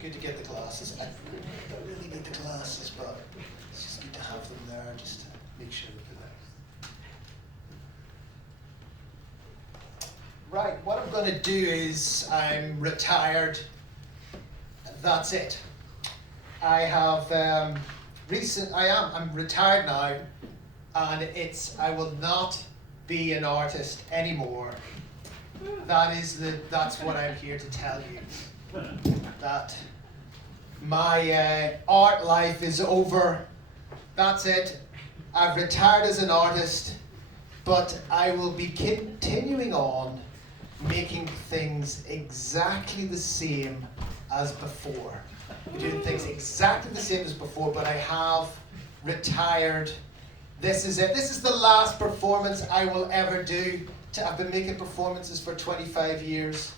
Good to get the glasses. I don't really need the glasses, but it's just good to have them there just to make sure they're there. Right, what I'm going to do is I'm retired. That's it. I have I'm retired now, and I will not be an artist anymore. That's what I'm here to tell you. That my art life is over. That's it. I've retired as an artist, but I will be continuing on making things exactly the same as before. Doing things exactly the same as before, but I have retired. This is it. This is the last performance I will ever do. I've been making performances for 25 years.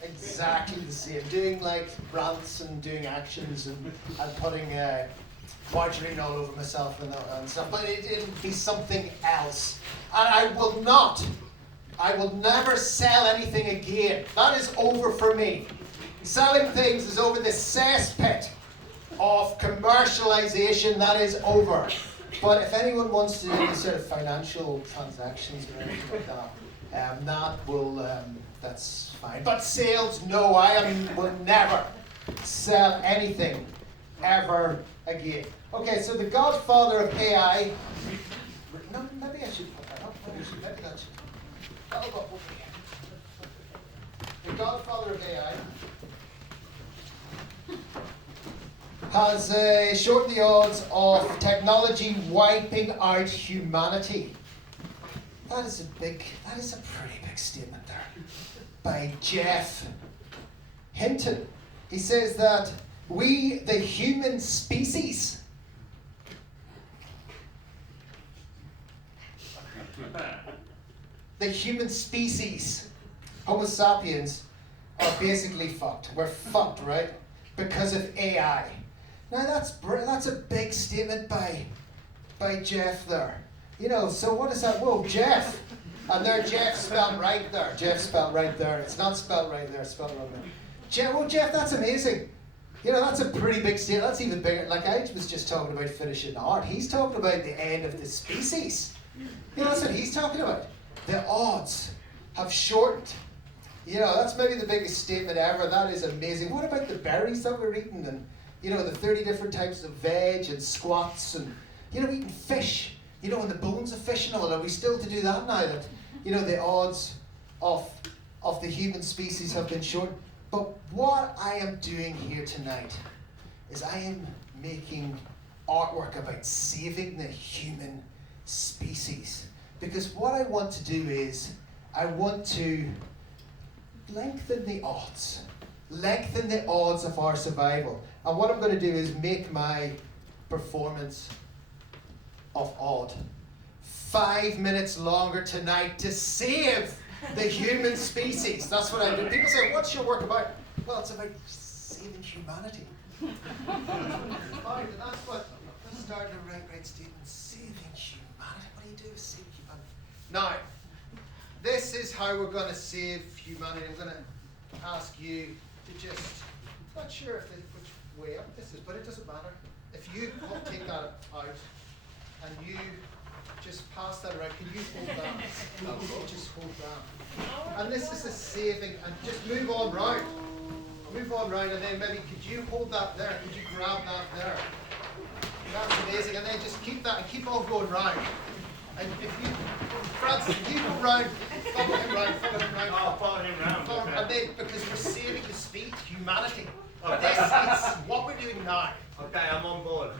Exactly the same, doing like rants and doing actions and putting margarine all over myself and stuff, but it'll be something else. And I will never sell anything again. That is over for me. Selling things is over. The cesspit of commercialization, that is over. But if anyone wants to do any sort of financial transactions or anything like that, that's fine. But sales, no, will never sell anything ever again. Okay, so the godfather of AI. No, maybe I should put that up. That'll go over here. The godfather of AI has shortened the odds of technology wiping out humanity. That is a pretty big statement there. By Jeff Hinton. He says that we, the human species, Homo sapiens, are basically fucked. We're fucked, right? Because of AI. Now that's a big statement by Jeff there. So what is that? Whoa, Jeff. And there, Jeff spelled right there. Jeff spelled right there. It's not spelled right there. It's spelled wrong there. Jeff, that's amazing. That's a pretty big statement. That's even bigger. Like I was just talking about finishing art. He's talking about the end of the species. That's what he's talking about. The odds have shortened. That's maybe the biggest statement ever. That is amazing. What about the berries that we're eating? And, the 30 different types of veg and squats and, eating fish. And the bones of fish and all. Are we still to do that now? That, the odds of the human species have been shortened. But what I am doing here tonight is I am making artwork about saving the human species. Because what I want to do is I want to lengthen the odds of our survival. And what I'm going to do is make my performance of odd 5 minutes longer tonight to save the human species. That's what I do. People say, what's your work about? Well, it's about saving humanity. Fine, and that's what, let's start the right statement. Saving humanity. What do you do with saving humanity? Now, this is how we're going to save humanity. I'm going to ask you to just, not sure which way up this is, but it doesn't matter. If you take that out and you Just pass that around. Can you hold that? Just hold that. And this is a saving. And just move on round. Move on round, and then maybe could you hold that there? Could you grab that there? That's amazing. And then just keep that and keep on going round. And if you, Francis, if you go round, follow him round, follow him round. Oh, follow him round. Okay. And then, because we're saving the speech, humanity. Okay. This is what we're doing now. Okay, I'm on board.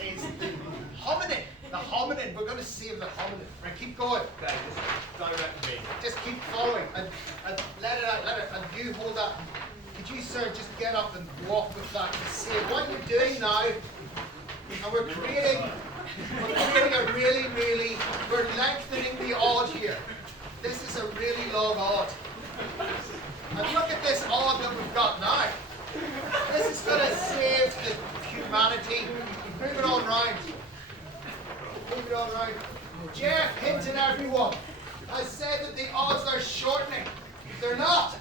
Is the hominin. The hominin. We're going to save the hominin. Right, keep going. Okay, just direct me. Just keep following and let it out, let it. And you hold that. Could you, sir, just get up and walk with that and say what you're doing now? And we're creating a really, we're lengthening the odd here. This is a really long odd. And look at this odd that we've got now. This is going to save the humanity. Move it on round. Move it on round. Jeff hinted everyone. I said that the odds are shortening. They're not.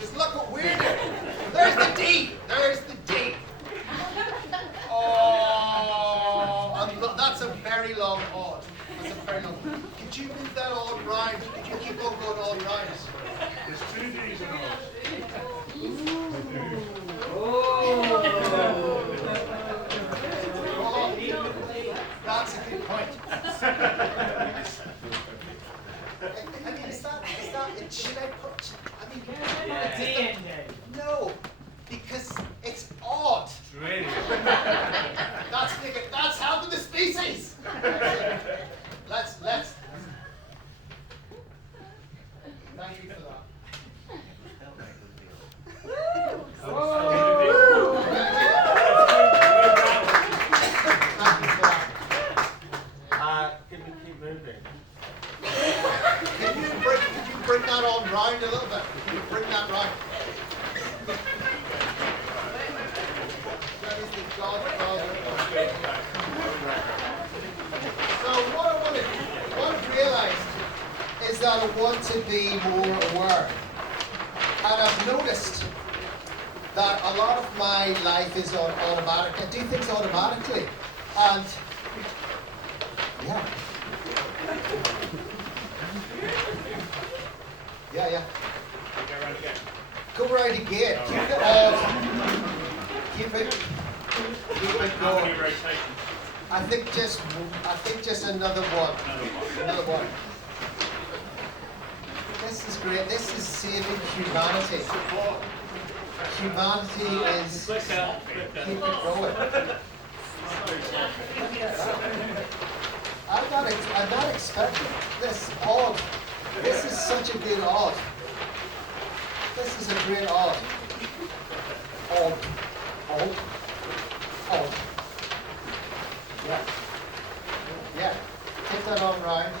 Just look what we're doing. There's the D. There's the D. Oh, and look, that's a very long odd. That's a very long. Could you move that all round? Could you keep on going all round? There's 2 D's in That's a good point. I mean, is that, should I put, no, because it's odd. Really? That's helping the species. Let's. Thank you for that. Can we keep moving? Could you bring that on round a little bit? Can you bring that round? That is the Godfather of faith. So what I've realized is that I want to be more aware. And I've noticed that a lot of my life is on automatic. I do things automatically. And yeah. Yeah. Go around again. Go right again. Keep it on. Keep it How many going. rotations? I think just another one. Another one. This is great. This is saving humanity. Humanity is keep it going. I'm not expecting this odd. This is such a good odd. This is a great odd. Odd. Yeah. Take that on round.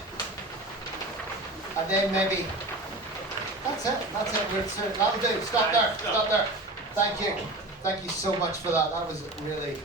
And then maybe. That's it. That'll do. Stop there. Thank you so much for that. That was really.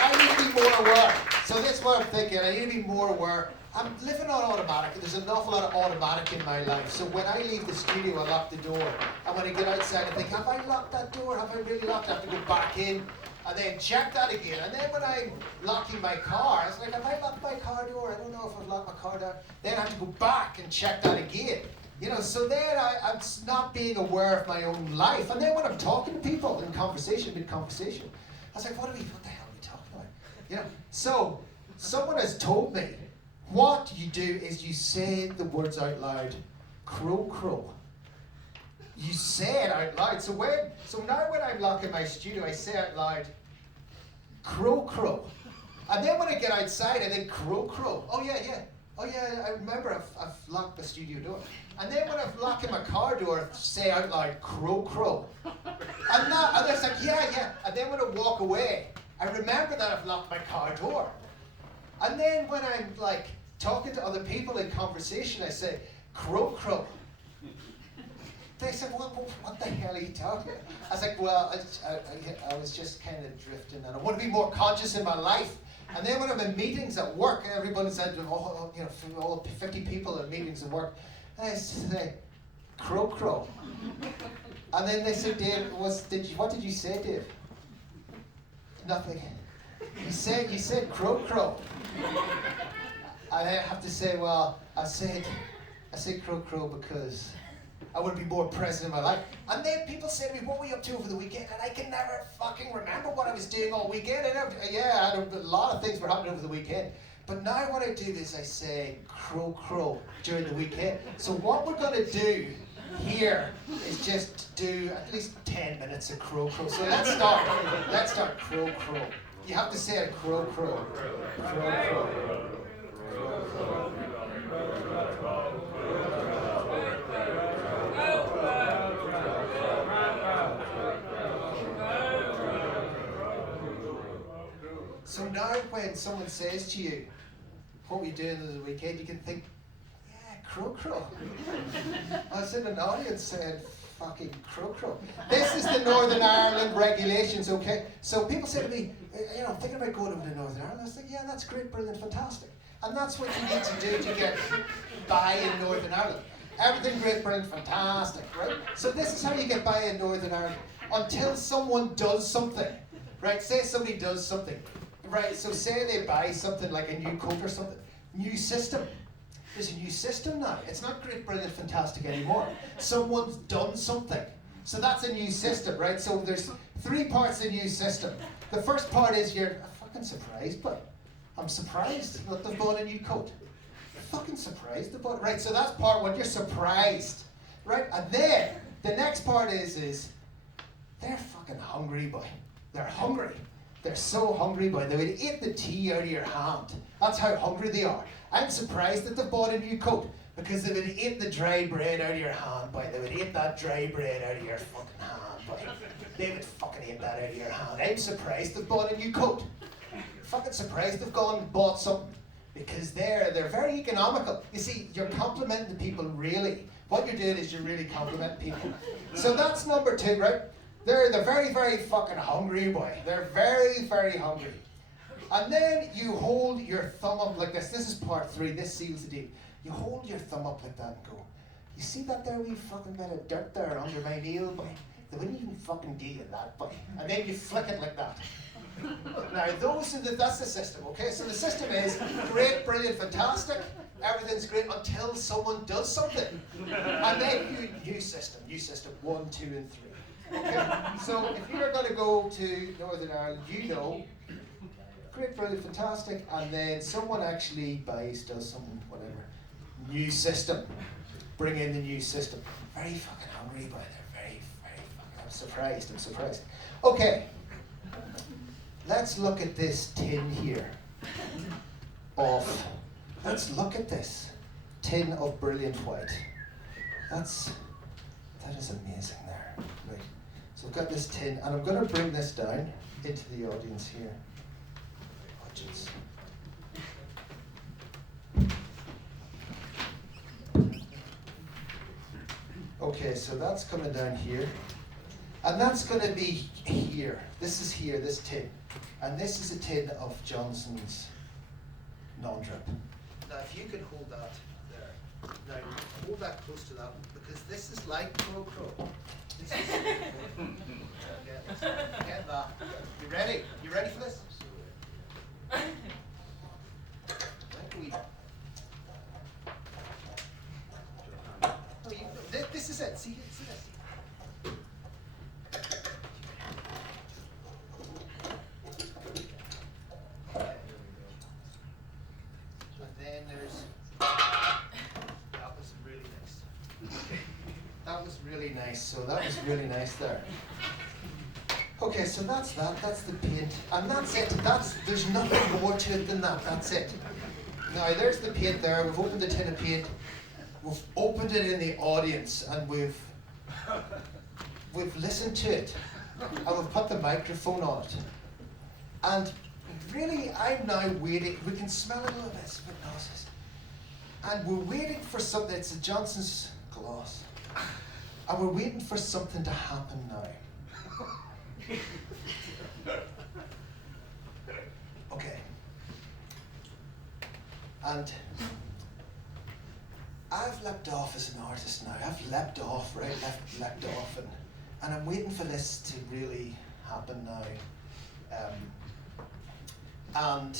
I need to be more aware. So that's what I'm thinking. I need to be more aware. I'm living on automatic. There's an awful lot of automatic in my life. So when I leave the studio, I lock the door. And when I get outside, I think, have I locked that door? Have I really locked it? I have to go back in and then check that again. And then when I'm locking my car, I was like, have I locked my car door? I don't know if I've locked my car door. Then I have to go back and check that again. You know, so then I'm not being aware of my own life. And then when I'm talking to people in mid-conversation, I was like, what the hell are we talking about? You know, so someone has told me, what you do is you say the words out loud, crow. You say it out loud. So now when I'm locking my studio, I say out loud, crow. And then when I get outside, I think crow. Oh yeah, I remember I've locked the studio door. And then when I'm locking my car door, I say out loud, crow. And it's like, yeah. And then when I walk away, I remember that I've locked my car door. And then when I'm like talking to other people in conversation, I say, crow. They said, what the hell are you talking about? I was like, well, I was just kind of drifting, and I want to be more conscious in my life. And then when I'm in meetings at work, everybody said, all 50 people in meetings at work, and I say, crow. And then they said, Dave, what did you say, Dave? Nothing. You said crow crow. I have to say, well, I said crow crow because I would be more present in my life. And then people say to me, what were you up to over the weekend? And I can never fucking remember what I was doing all weekend. I had a lot of things were happening over the weekend. But now what I do is I say crow crow during the weekend. So what we're going to do here is just do at least 10 minutes of crow crow. So let's start crow crow. You have to say it crow crow. Crow crow. So now when someone says to you, what were you doing over the weekend, you can think, yeah, crow crow. I was in an audience saying, fucking crow crow. This is the Northern Ireland regulations, okay? So people say to me, thinking about going over to Northern Ireland. I was like, yeah, that's great, brilliant, fantastic. And that's what you need to do to get by in Northern Ireland. Everything great, brilliant, fantastic, right? So this is how you get by in Northern Ireland. Until someone does something, right? Say somebody does something, right? So say they buy something like a new coat or something. New system. There's a new system now. It's not great, brilliant, fantastic anymore. Someone's done something. So that's a new system, right? So there's 3 parts of the new system. The first part is you're fucking surprised, but I'm surprised that they've bought a new coat. Fucking surprised about it. Right, so that's part 1. You're surprised. Right? And then the next part is they're fucking hungry, boy. They're hungry. They're so hungry, boy. They would eat the tea out of your hand. That's how hungry they are. I'm surprised that they've bought a new coat because they would eat the dry bread out of your hand, boy. They would eat that dry bread out of your fucking hand, boy. They would fucking eat that out of your hand. I'm surprised they've bought a new coat. Fucking surprised they've gone and bought something because they're very economical. You see, you're complimenting the people really. What you're doing is you're really complimenting people. So that's number 2, right? They're very, very fucking hungry, boy. They're very, very hungry. And then you hold your thumb up like this. This is part 3. This seals the deal. You hold your thumb up like that and go, you see that there wee fucking bit of dirt there under my nail, boy? They wouldn't even fucking deal in that, boy. And then you flick it like that. Now, that's the system, okay? So the system is great, brilliant, fantastic. Everything's great until someone does something. And then new system, 1, 2, and 3. Okay? So if you're going to go to Northern Ireland, great, brilliant, fantastic, and then someone actually does something, whatever. New system. Bring in the new system. Very fucking hungry, boy. They're very, very fucking... I'm surprised. Okay. Let's look at this tin here let's look at this tin of brilliant white. That is amazing there. Right. So I've got this tin, and I'm going to bring this down into the audience here. Budgets. Okay, so that's coming down here. And that's going to be here. This is here, this tin. And this is a tin of Jameson's non-drip. Now, if you can hold that there. Now, hold that close to that, because this is like crow crow. This is get that. You ready? You ready for this? This is it. See this. Really nice. So that was really nice there. Okay, so that's the paint, and that's it. There's nothing more to it than that. That's it. Now there's the paint there. We've opened the tin of paint. We've opened it in the audience, and we've listened to it, and we've put the microphone on it. And really, I'm now waiting. We can smell it a little bit. It's a bit nauseous. And we're waiting for something. It's a Johnson's gloss. And we're waiting for something to happen now. Okay. And I've leapt off as an artist now. I've leapt off, right? Leapt off. And I'm waiting for this to really happen now. And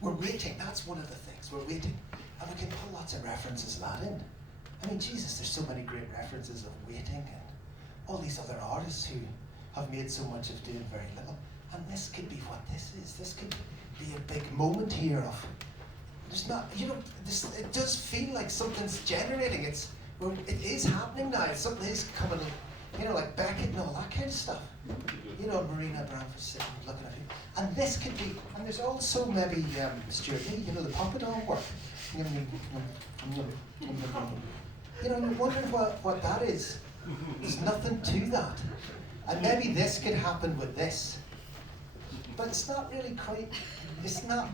we're waiting. That's one of the things. We're waiting. And we can put lots of references of that in. I mean, Jesus, there's so many great references of waiting and all these other artists who have made so much of doing very little. And this could be what this is. This could be a big moment here of, there's not, it does feel like something's generating. It is happening now. Something is coming, like Beckett and all that kind of stuff. Marina Bramford sitting looking at you. And this could be, and there's also maybe Stuart Lee, the puppet on work. You're wondering what that is. There's nothing to that. And maybe this could happen with this. But it's not really quite, it's not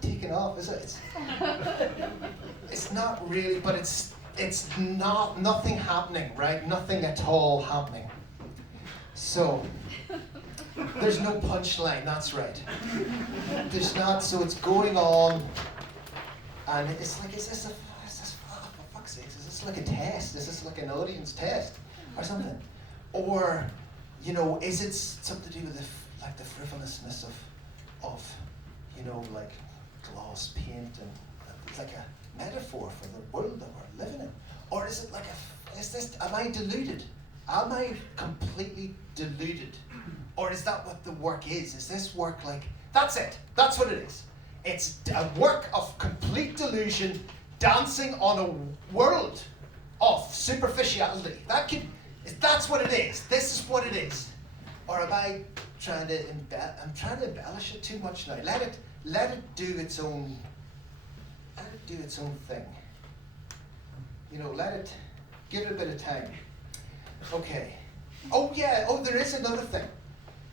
taking off, is it? It's not really, but it's nothing happening, right? Nothing at all happening. So, there's no punchline, that's right. There's not, so it's going on, and it's like, is this for fuck's sake, is this like a test? Is this like an audience test or something? Or, is it something to do with the frivolousness of like gloss paint, and it's like a metaphor for the world that we're living in? Or is it like am I deluded? Am I completely deluded? Or is that what the work is? Is this work like, that's it, that's what it is. It's a work of complete delusion dancing on a world of superficiality. That's what it is. This is what it is. Or am I trying to embellish it too much now? Let it do its own thing. Give it a bit of time. Okay. Oh yeah, there is another thing.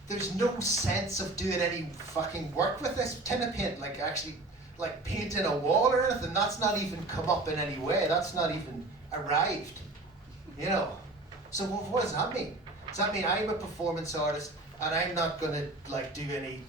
There's no sense of doing any fucking work with this tin of paint, like actually like painting a wall or anything. That's not even come up in any way. That's not even arrived. So what does that mean? Does that mean I'm a performance artist and I'm not gonna like do any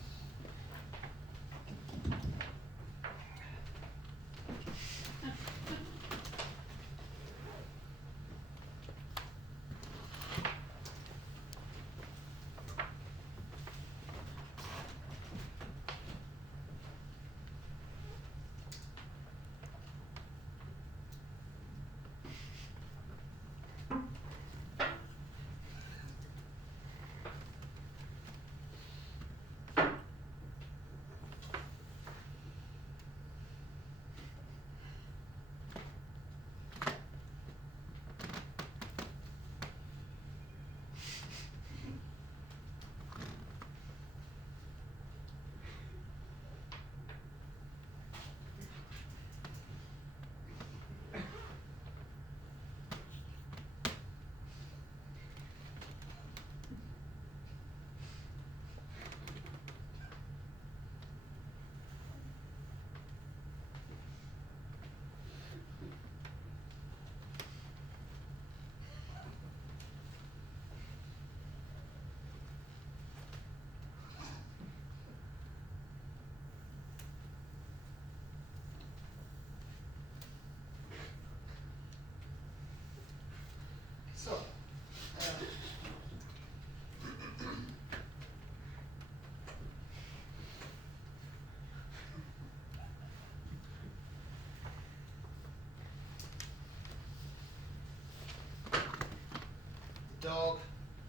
dog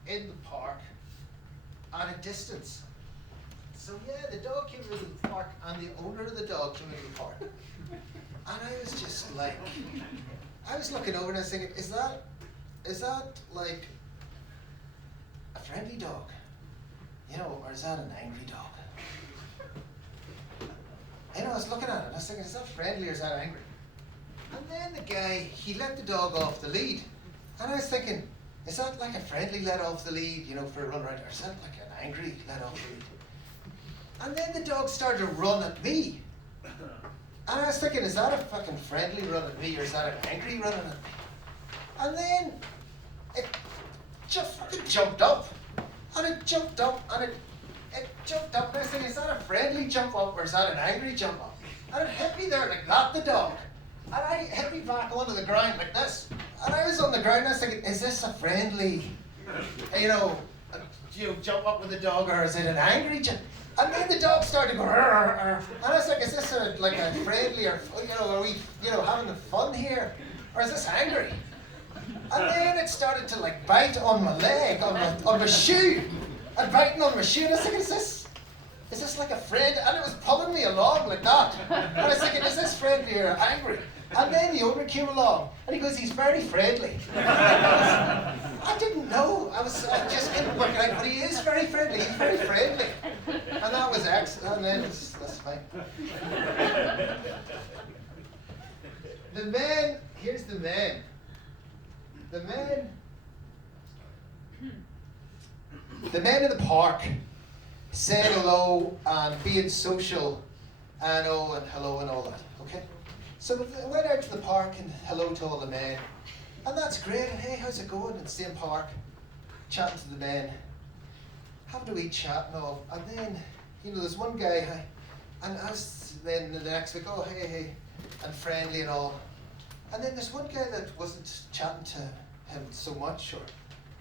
in the park at a distance. So yeah, the dog came into the park and the owner of the dog came into the park. And I was just like, I was looking over and I was thinking, is that like a friendly dog? Or is that an angry dog? I was looking at it and I was thinking, is that friendly or is that angry? And then the guy, he let the dog off the lead. And I was thinking, is that like a friendly let off the lead, for a run around, or is that like an angry let off the lead? And then the dog started to run at me. And I was thinking, is that a fucking friendly run at me, or is that an angry run at me? And then it just fucking jumped up. And it jumped up, and it jumped up, and I was thinking, is that a friendly jump up, or is that an angry jump up? And it hit me there like that, the dog. And I hit me back onto the ground like this. And I was on the ground and I was thinking, is this a friendly you know, jump up with the dog, or is it an angry jump? And then the dog started going, "Arr, arr, arr." And I was like, is this like a friendly, or, are we, having fun here? Or is this angry? And then it started to like bite on my leg, on my shoe, and biting on my shoe. And I was thinking, is this like a friend? And it was pulling me along like that. And I was thinking, is this friendly or angry? And then the owner came along, and he goes, he's very friendly. I didn't know. I just couldn't work it out, but he is very friendly. He's very friendly. And that was excellent. And then that's fine. The men, here's the men. The men in the park saying hello and being social and hello and all that, okay? So I went out to the park and hello to all the men, and that's great. And hey, how's it going? And same park, chatting to the men, having a wee chat and all. And then, there's one guy, and I was then the next week, oh hey, and friendly and all. And then there's one guy that wasn't chatting to him so much,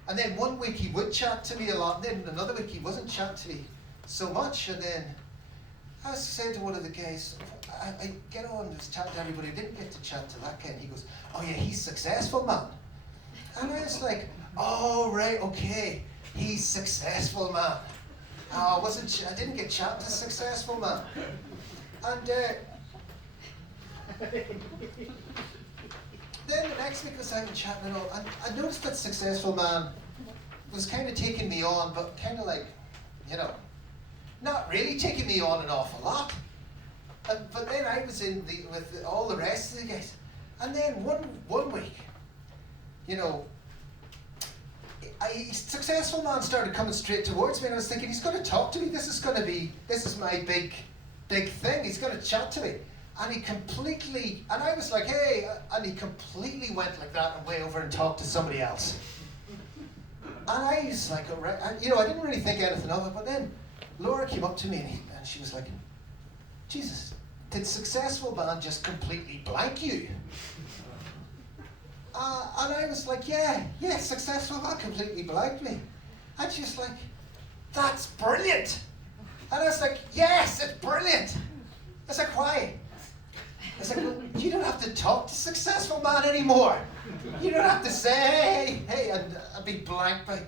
and then one week he would chat to me a lot, and then another week he wasn't chatting to me so much, and then I was saying to one of the guys, I get on and chat to everybody, didn't get to chat to that guy, and he goes, oh yeah, he's successful, man. And I was like, oh right, okay, he's successful, man. I didn't get chatting to successful, man. And then the next week I was out chatting and all, and I noticed that successful man was kind of taking me on, but kind of like, not really taking me on an awful lot. But then I was with all the rest of the guys, and then one week, a successful man started coming straight towards me, and I was thinking, he's going to talk to me. This is my big thing. He's going to chat to me. And I was like, hey, and he completely went like that and way over and talked to somebody else. And I was like, all right, I didn't really think anything of it, but then Laura came up to me and she was like, Jesus, did successful man just completely blank you? And I was like, yeah, successful man completely blanked me. And she was like, that's brilliant. And I was like, yes, it's brilliant. I was like, why? I was like, well, you don't have to talk to successful man anymore. You don't have to say, hey, and be blanked by.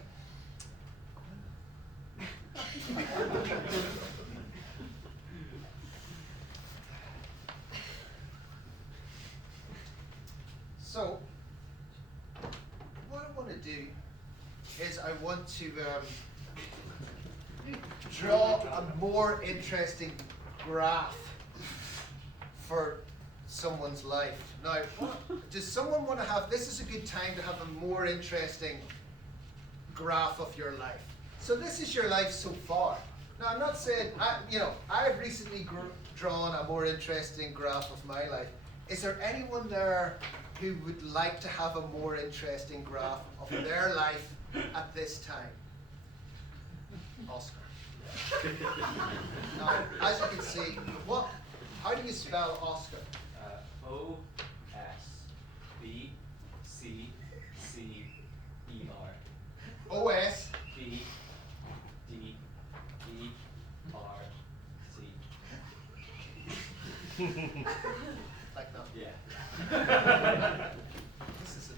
So, what I want to do is I want to draw a more interesting graph for someone's life. Now, does someone want to have, this is a good time to have a more interesting graph of your life. So this is your life so far. Now, I'm not saying, I've recently drawn a more interesting graph of my life. Is there anyone there who would like to have a more interesting graph of their life at this time? Oscar. Now, as you can see, how do you spell Oscar? O-S-B-C-C-E-R. O-S-D-D-E-R-C. Like that? Yeah. This is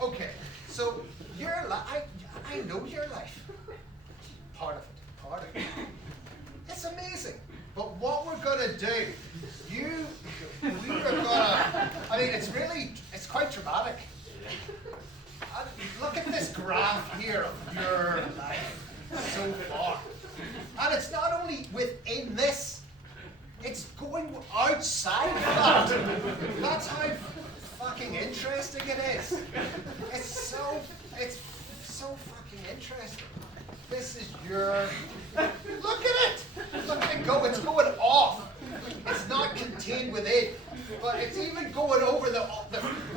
okay, so your life, I know your life. Part of it. It's amazing. But what we're gonna do, it's quite dramatic. Look at this graph here of your life so far. And it's not only within this, it's going outside of that. That's how fucking interesting it is. It's so fucking interesting. This is your, look at it! Look at it go, it's going off. It's not contained within, but it's even going over the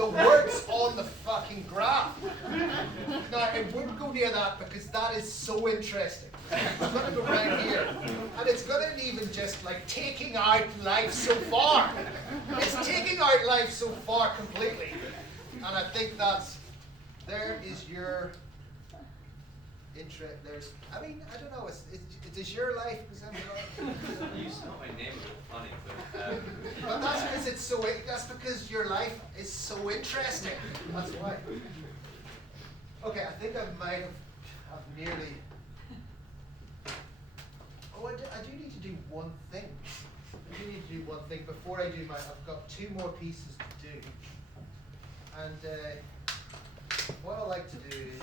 words on the fucking graph. Now, it wouldn't go near that because that is so interesting. It's going to go right here. And it's going to even just like taking out life so far. It's taking out life so far completely. And I think that's there is your interest. There's, I mean, I don't know. Does your life resemble that? You spelled my name a little funny, but But that's because it's so. That's because your life is so interesting. That's why. Okay, I think I might have nearly. Oh, I do need to do one thing. I do need to do one thing before I do my. I've got 2 more pieces to do, and what I like to do is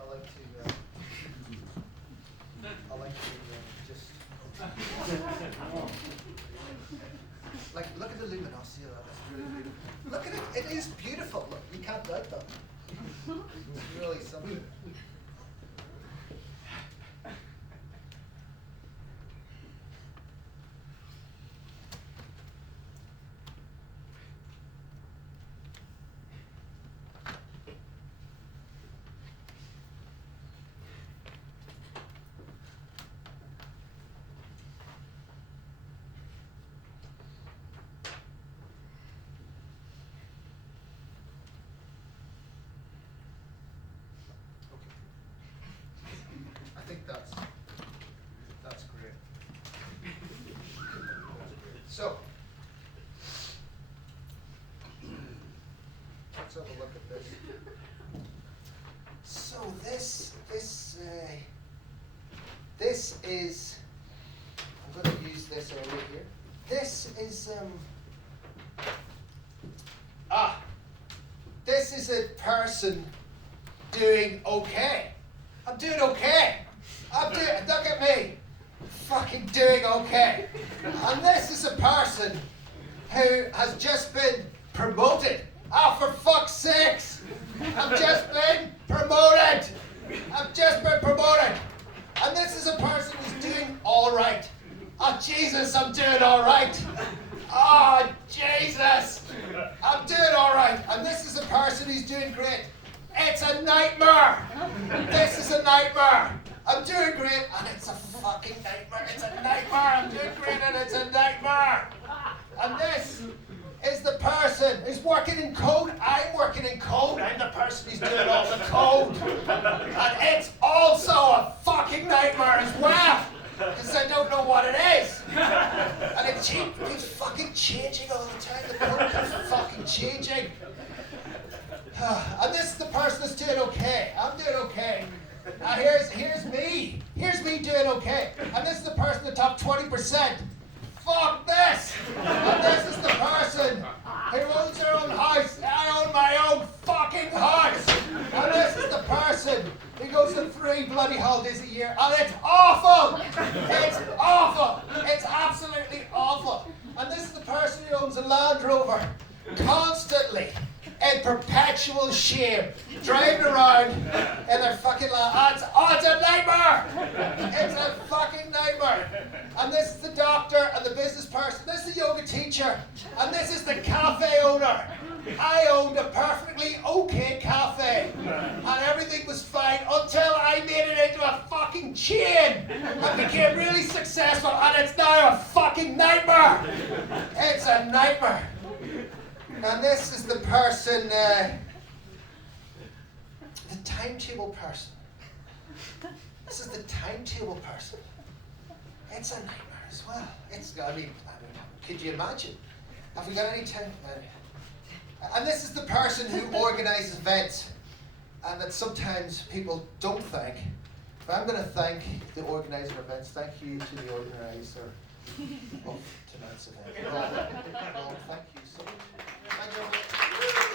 I like to just like look at the luminosity of that. That's really beautiful. Look at it. It is beautiful. Look, you can't doubt that. It's really something. I think that's great. So let's have a look at this. So this is, I'm going to use this over here. This is this is a person doing okay. I'm doing okay. Look at me. Fucking doing okay. And this is a person who has just been promoted. Oh, for fuck's sakes. I've just been promoted. And this is a person who's doing all right. Oh, Jesus, I'm doing all right. Oh, Jesus. I'm doing all right. And this is a person who's doing great. It's a nightmare. This is a nightmare. I'm doing great, and it's a fucking nightmare. It's a nightmare. I'm doing great, and it's a nightmare. And this is the person who's working in code. I'm working in code. I'm the person who's doing all the code. And it's also a fucking nightmare as well, because I don't know what it is. And it's fucking changing all the time. The code keeps fucking changing. And this is the person that's doing okay. I'm doing okay. Now here's me. Here's me doing okay. And this is the person in the top 20%. Fuck this. And this is the person who owns their own house. I own my own fucking house. And this is the person who goes to 3 bloody holidays a year. And it's awful. It's awful. It's absolutely awful. And this is the person who owns a Land Rover. Constantly. In perpetual shame, driving around in their fucking it's a nightmare! It's a fucking nightmare! And this is the doctor and the business person, this is the yoga teacher, and this is the cafe owner. I owned a perfectly okay cafe, and everything was fine until I made it into a fucking chain and became really successful, and it's now a fucking nightmare! It's a nightmare. And this is the person, the timetable person. This is the timetable person. It's a nightmare as well. I mean, could you imagine? Have we got any time? And this is the person who organizes events, and that sometimes people don't thank. But I'm going to thank the organizer of events. Thank you to the organizer of tonight's event. Ron, thank you so much. Thank you.